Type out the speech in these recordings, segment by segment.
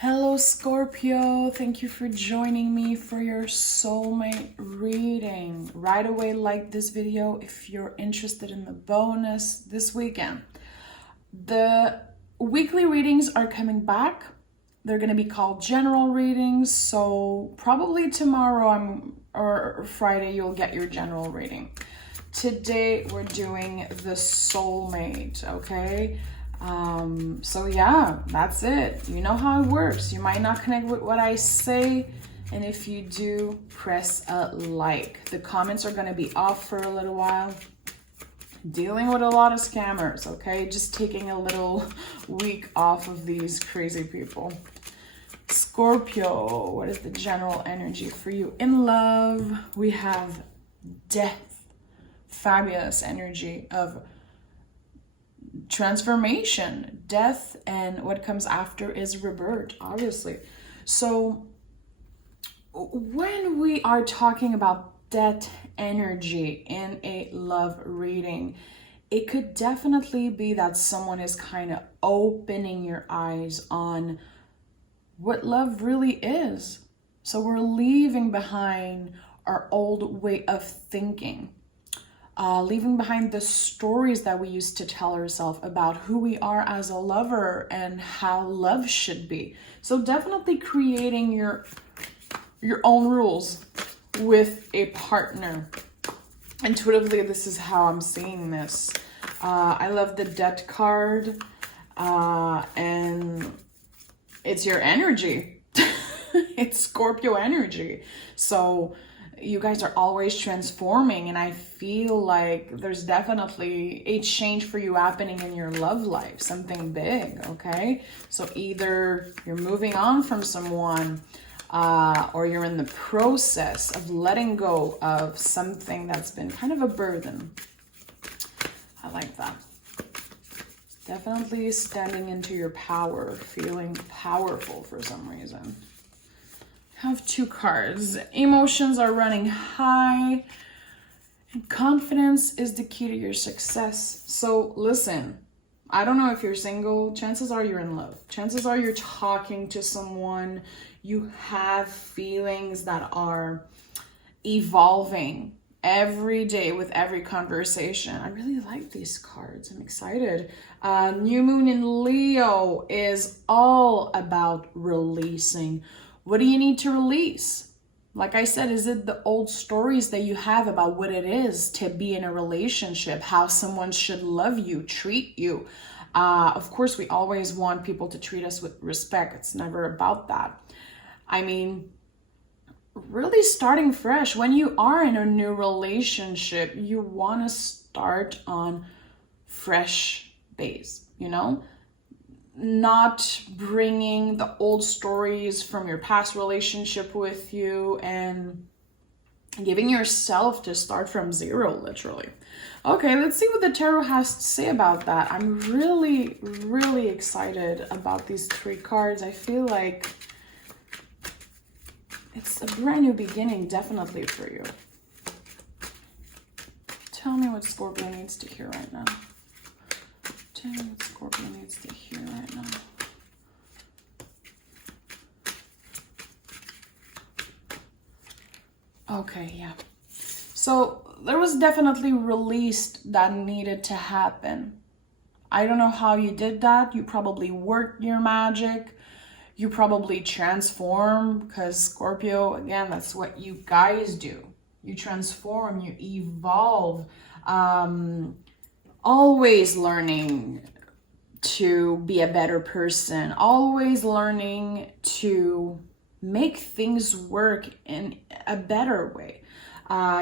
Hello Scorpio, thank you for joining me for your soulmate reading. Right away, like this video if you're interested in the bonus this weekend. The weekly readings are coming back. They're going to be called general readings, so probably tomorrow or Friday you'll get your general reading. Today we're doing the soulmate, okay? So yeah, that's it. You know how it works. You might not connect with what I say, and if you do, press a like. The comments are going to be off for a little while. Dealing with a lot of scammers, okay? Just taking a little week off of these crazy people. Scorpio, what is the general energy for you in love? We have death, fabulous energy of transformation, death, and what comes after is rebirth, obviously. So when we are talking about death energy in a love reading, it could definitely be that someone is kind of opening your eyes on what love really is. So we're leaving behind our old way of thinking. Leaving behind the stories that we used to tell ourselves about who we are as a lover and how love should be. So definitely creating your own rules with a partner. Intuitively, this is how I'm seeing this. I love the Death card, and it's your energy. It's Scorpio energy. So you guys are always transforming, and I feel like there's definitely a change for you happening in your love life, something big, okay? So either you're moving on from someone, or you're in the process of letting go of something that's been kind of a burden. I like that. Definitely standing into your power, feeling powerful for some reason. Have two cards. Emotions are running high, and confidence is the key to your success. So listen, I don't know if you're single. Chances are you're in love. Chances are you're talking to someone. You have feelings that are evolving every day with every conversation. I really like these cards. I'm excited. New moon in Leo is all about releasing. What do you need to release? Like I said, is it the old stories that you have about what it is to be in a relationship, how someone should love you, treat you? Of course, we always want people to treat us with respect. It's never about that. I mean, really starting fresh. When you are in a new relationship, you want to start on fresh base, you know? Not bringing the old stories from your past relationship with you and giving yourself to start from zero, literally. Okay, let's see what the tarot has to say about that. I'm really, really excited about these three cards. I feel like it's a brand new beginning, definitely for you. Tell me what Scorpio needs to hear right now. Tell me what Scorpio needs to hear right now. Okay, yeah. So there was definitely release that needed to happen. I don't know how you did that. You probably worked your magic. You probably transform, because Scorpio, again, that's what you guys do. You transform, you evolve. Always learning to be a better person, always learning to make things work in a better way.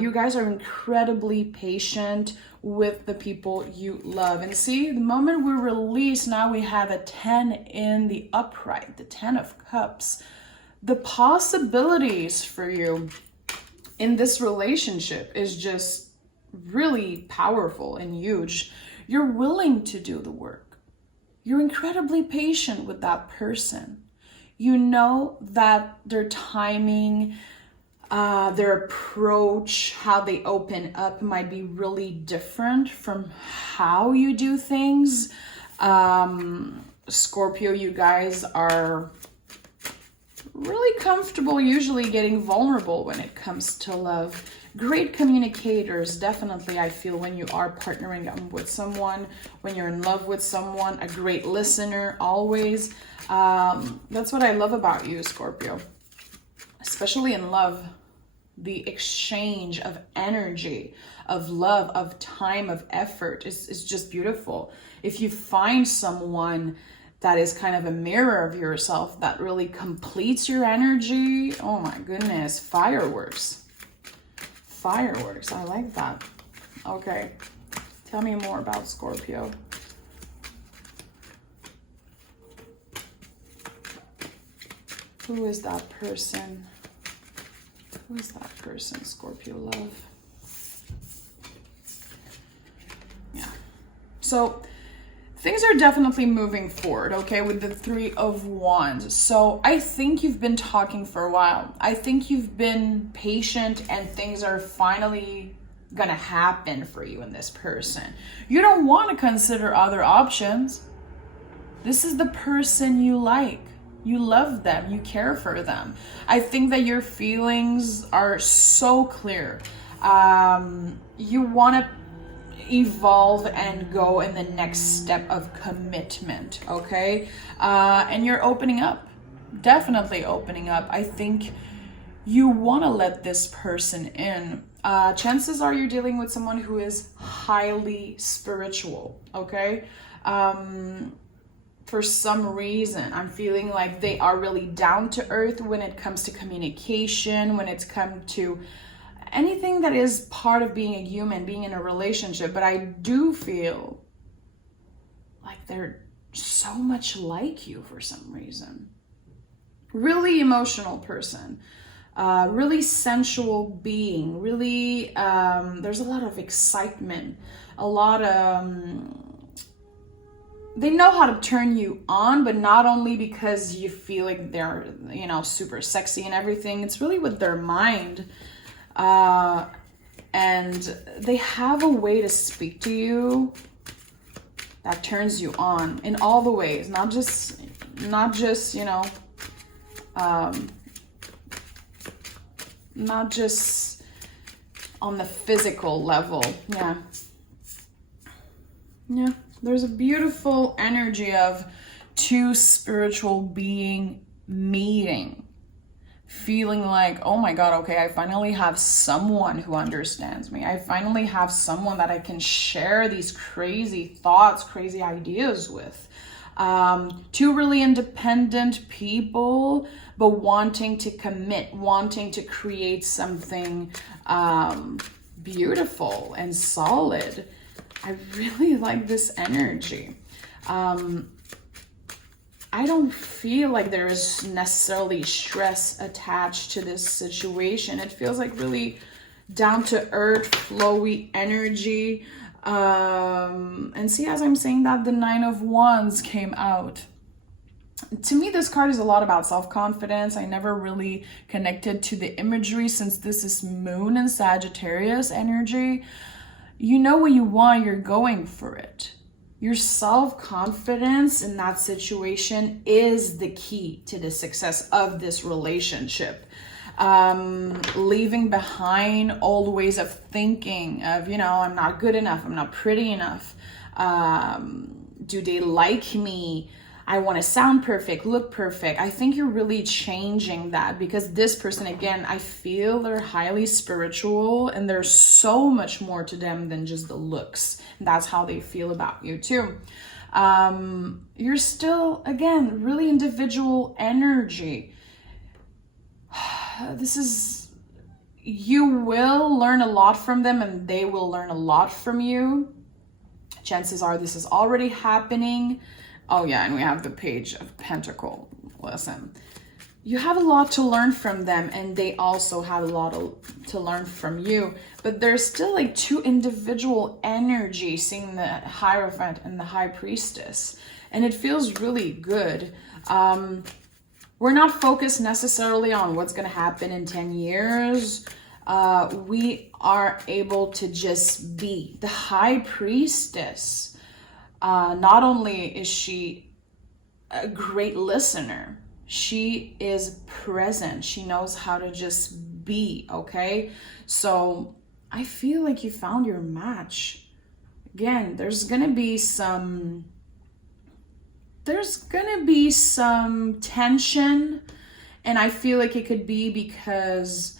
You guys are incredibly patient with the people you love. And see, the moment we release, now we have a 10 in the upright, the 10 of cups. The possibilities for you in this relationship is just really powerful and huge. You're willing to do the work. You're incredibly patient with that person. You know that their timing, their approach, how they open up might be really different from how you do things. Scorpio, you guys are really comfortable, usually getting vulnerable when it comes to love. Great communicators, definitely, I feel, when you are partnering with someone, when you're in love with someone. A great listener, always. That's what I love about you, Scorpio. Especially in love. The exchange of energy, of love, of time, of effort is just beautiful. If you find someone that is kind of a mirror of yourself, that really completes your energy, oh my goodness, fireworks. Fireworks, I like that. Okay, tell me more about Scorpio. Who is that person? Who is that person, Scorpio love? Yeah. So things are definitely moving forward, okay, with the Three of Wands. So I think you've been talking for a while. I think you've been patient and things are finally gonna happen for you and this person. You don't want to consider other options. This is the person you like. You love them, you care for them. I think that your feelings are so clear. You want to evolve and go in the next step of commitment, okay? And you're opening up, definitely opening up. I think you want to let this person in. Chances are you're dealing with someone who is highly spiritual, okay? For some reason, I'm feeling like they are really down to earth when it comes to communication, when it's come to anything that is part of being a human, being in a relationship. But I do feel like they're so much like you for some reason. Really emotional person, really sensual being, really, there's a lot of excitement, a lot of, they know how to turn you on, but not only because you feel like they're, you know, super sexy and everything. It's really with their mind. And they have a way to speak to you that turns you on in all the ways, not just, you know, not just on the physical level. Yeah. Yeah. There's a beautiful energy of two spiritual being meeting, feeling like, oh my God, okay, I finally have someone who understands me. I finally have someone that I can share these crazy thoughts, crazy ideas with. Two really independent people, but wanting to commit, wanting to create something beautiful and solid. I really like this energy. I don't feel like there is necessarily stress attached to this situation. It feels like really down to earth, flowy energy. And see, as I'm saying that, the Nine of Wands came out. To me, this card is a lot about self-confidence. I never really connected to the imagery since this is Moon and Sagittarius energy. You know what you want, you're going for it. Your self-confidence in that situation is the key to the success of this relationship. Leaving behind old ways of thinking of, you know, I'm not good enough, I'm not pretty enough. Do they like me? I want to sound perfect, look perfect. I think you're really changing that because this person, again, I feel they're highly spiritual and there's so much more to them than just the looks. That's how they feel about you too. You're still, again, really individual energy. This is, you will learn a lot from them and they will learn a lot from you. Chances are this is already happening. Oh yeah, and we have the Page of Pentacles. Listen, you have a lot to learn from them and they also have a lot to learn from you. But there's still like two individual energies, seeing the Hierophant and the High Priestess. And it feels really good. We're not focused necessarily on what's going to happen in 10 years. We are able to just be. The High Priestess, not only is she a great listener, She is present. She knows how to just be, okay? So I feel like you found your match. Again, there's gonna be some tension, and I feel like it could be because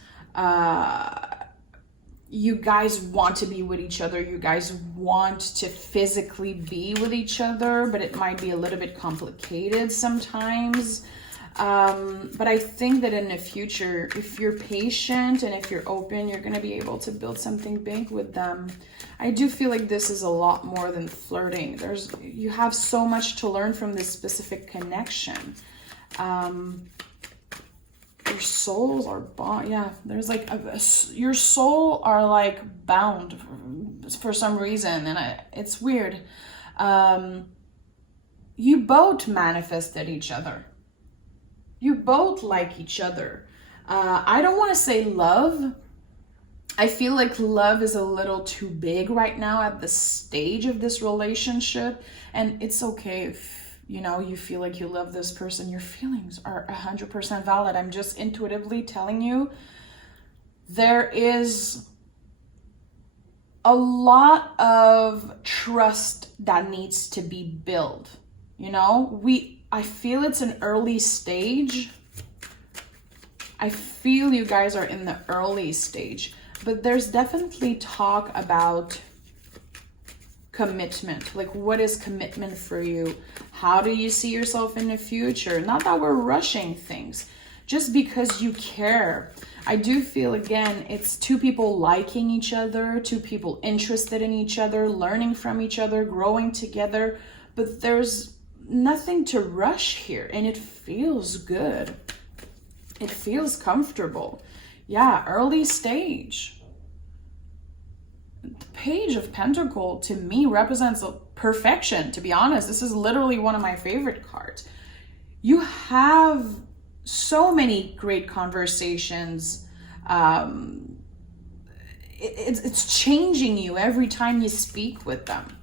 you guys want to be with each other. You guys want to physically be with each other, but it might be a little bit complicated sometimes. But I think that in the future, if you're patient and if you're open, you're going to be able to build something big with them. I do feel like this is a lot more than flirting. You have so much to learn from this specific connection. Your souls are bound. Yeah, there's like your soul are like bound for some reason, and it's weird. You both manifested each other. You both like each other. I don't want to say love. I feel like love is a little too big right now at the stage of this relationship, and it's okay if you feel like you love this person. Your feelings are 100% valid. I'm just intuitively telling you there is a lot of trust that needs to be built. I feel it's an early stage. I feel you guys are in the early stage, but there's definitely talk about commitment. Like, what is commitment for you? How do you see yourself in the future? Not that we're rushing things, just because you care. I do feel, again, it's two people liking each other, two people interested in each other, learning from each other, growing together, but there's nothing to rush here, and it feels good. It feels comfortable. Yeah, early stage. The Page of Pentacles to me represents perfection, to be honest. This is literally one of my favorite cards. You have so many great conversations. It's changing you every time you speak with them.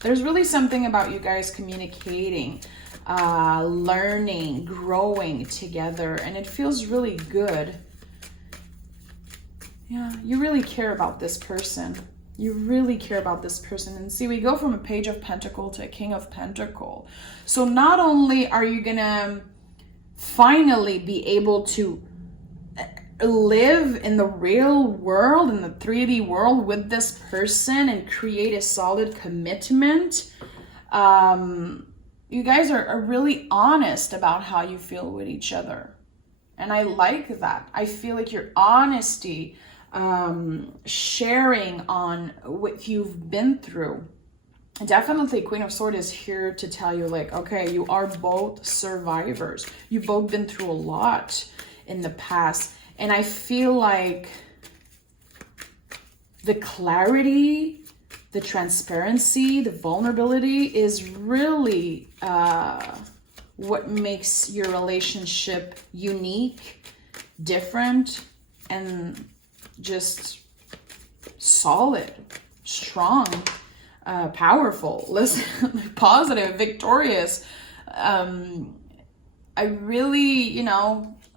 There's really something about you guys communicating, learning, growing together, and it feels really good. Yeah, you really care about this person. You really care about this person. And see, we go from a Page of Pentacles to a King of Pentacles. So not only are you gonna finally be able to live in the real world, in the 3D world with this person and create a solid commitment, you guys are really honest about how you feel with each other. And I like that. I feel like your honesty, sharing on what you've been through. Definitely Queen of Swords is here to tell you, like, okay, you are both survivors. You've both been through a lot in the past. And I feel like the clarity, the transparency, the vulnerability is really what makes your relationship unique, different, and just solid, strong, powerful, listen, positive, victorious. I really,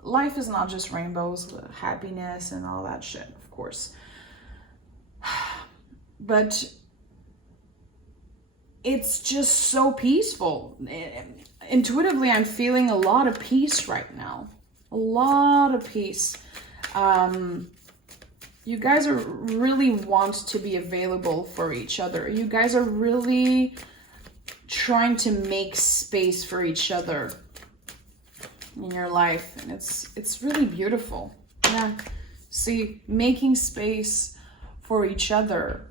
life is not just rainbows, happiness and all that shit, of course. But it's just so peaceful. Intuitively, I'm feeling a lot of peace right now. A lot of peace. You guys are really want to be available for each other. You guys are really trying to make space for each other in your life, and it's really beautiful. Yeah, see, making space for each other.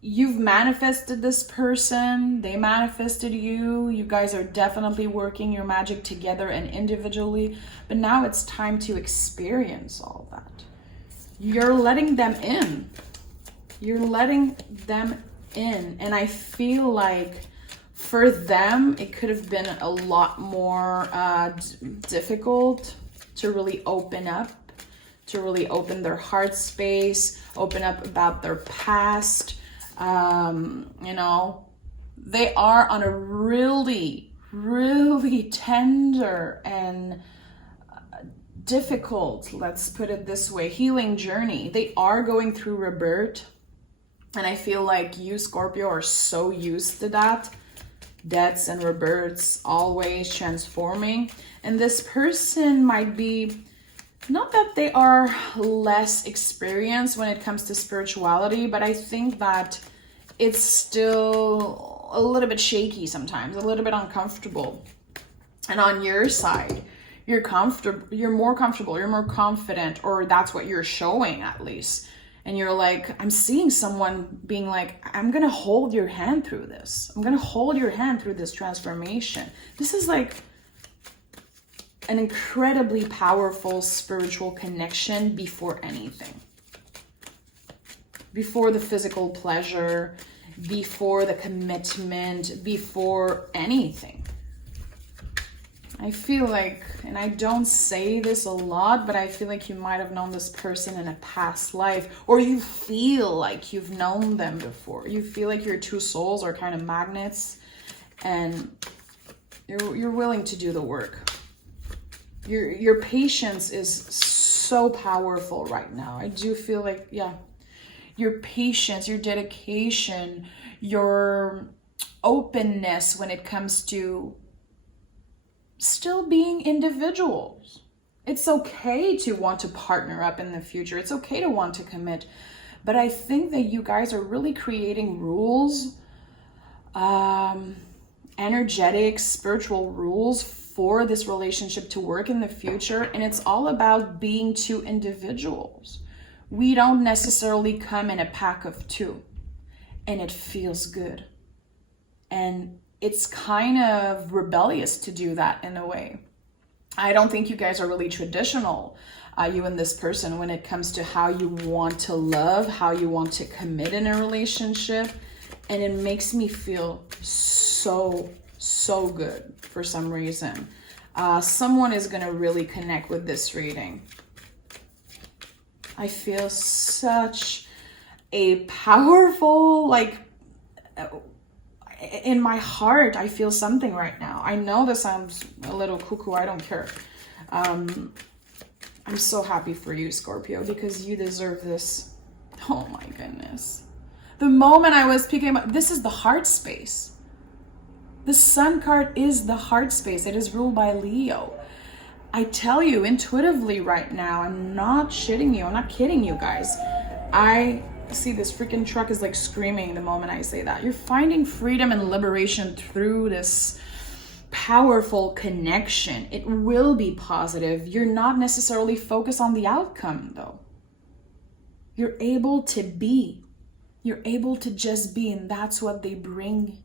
You've manifested this person, they manifested you. You guys are definitely working your magic together and individually, but now it's time to experience all that. You're letting them in. You're letting them in, and I feel like for them, it could have been a lot more difficult to really open up, to really open their heart space, open up about their past. They are on a really, really tender and difficult, let's put it this way, healing journey. They are going through rebirth. And I feel like you, Scorpio, are so used to that. Deaths and rebirths, always transforming. And this person might be, not that they are less experienced when it comes to spirituality, but I think that it's still a little bit shaky sometimes, a little bit uncomfortable. And on your side, you're comfortable, you're more comfortable, you're more confident, or that's what you're showing at least. And you're like, I'm seeing someone being like, I'm going to hold your hand through this. I'm going to hold your hand through this transformation. This is like an incredibly powerful spiritual connection before anything. Before the physical pleasure, before the commitment, before anything. I feel like, and I don't say this a lot, but I feel like you might have known this person in a past life, or you feel like you've known them before. You feel like your two souls are kind of magnets, and you're willing to do the work. Your patience is so powerful right now. I do feel like, yeah, your patience, your dedication, your openness when it comes to still being individuals. It's okay to want to partner up in the future. It's okay to want to commit. But I think that you guys are really creating rules, energetic, spiritual rules for this relationship to work in the future. And it's all about being two individuals. We don't necessarily come in a pack of two. And it feels good. And it's kind of rebellious to do that in a way. I don't think you guys are really traditional, you and this person, when it comes to how you want to love, how you want to commit in a relationship. And it makes me feel so good for some reason. Someone is going to really connect with this reading. I feel such a powerful, like, in my heart, I feel something right now. I know this sounds a little cuckoo. I don't care. I'm so happy for you, Scorpio, because you deserve this. Oh my goodness. The moment I was speaking about, this is the heart space. The Sun card is the heart space. It is ruled by Leo. I tell you intuitively right now, I'm not shitting you. I'm not kidding you guys. I see this freaking truck is like screaming the moment I say that. You're finding freedom and liberation through this powerful connection. It will be positive. You're not necessarily focused on the outcome though. You're able to be. You're able to just be, and that's what they bring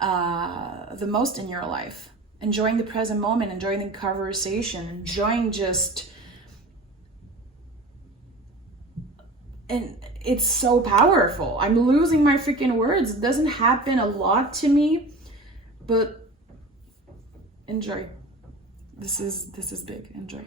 the most in your life. Enjoying the present moment, enjoying the conversation, enjoying just... And it's so powerful. I'm losing my freaking words. It doesn't happen a lot to me, but enjoy. This is big. Enjoy.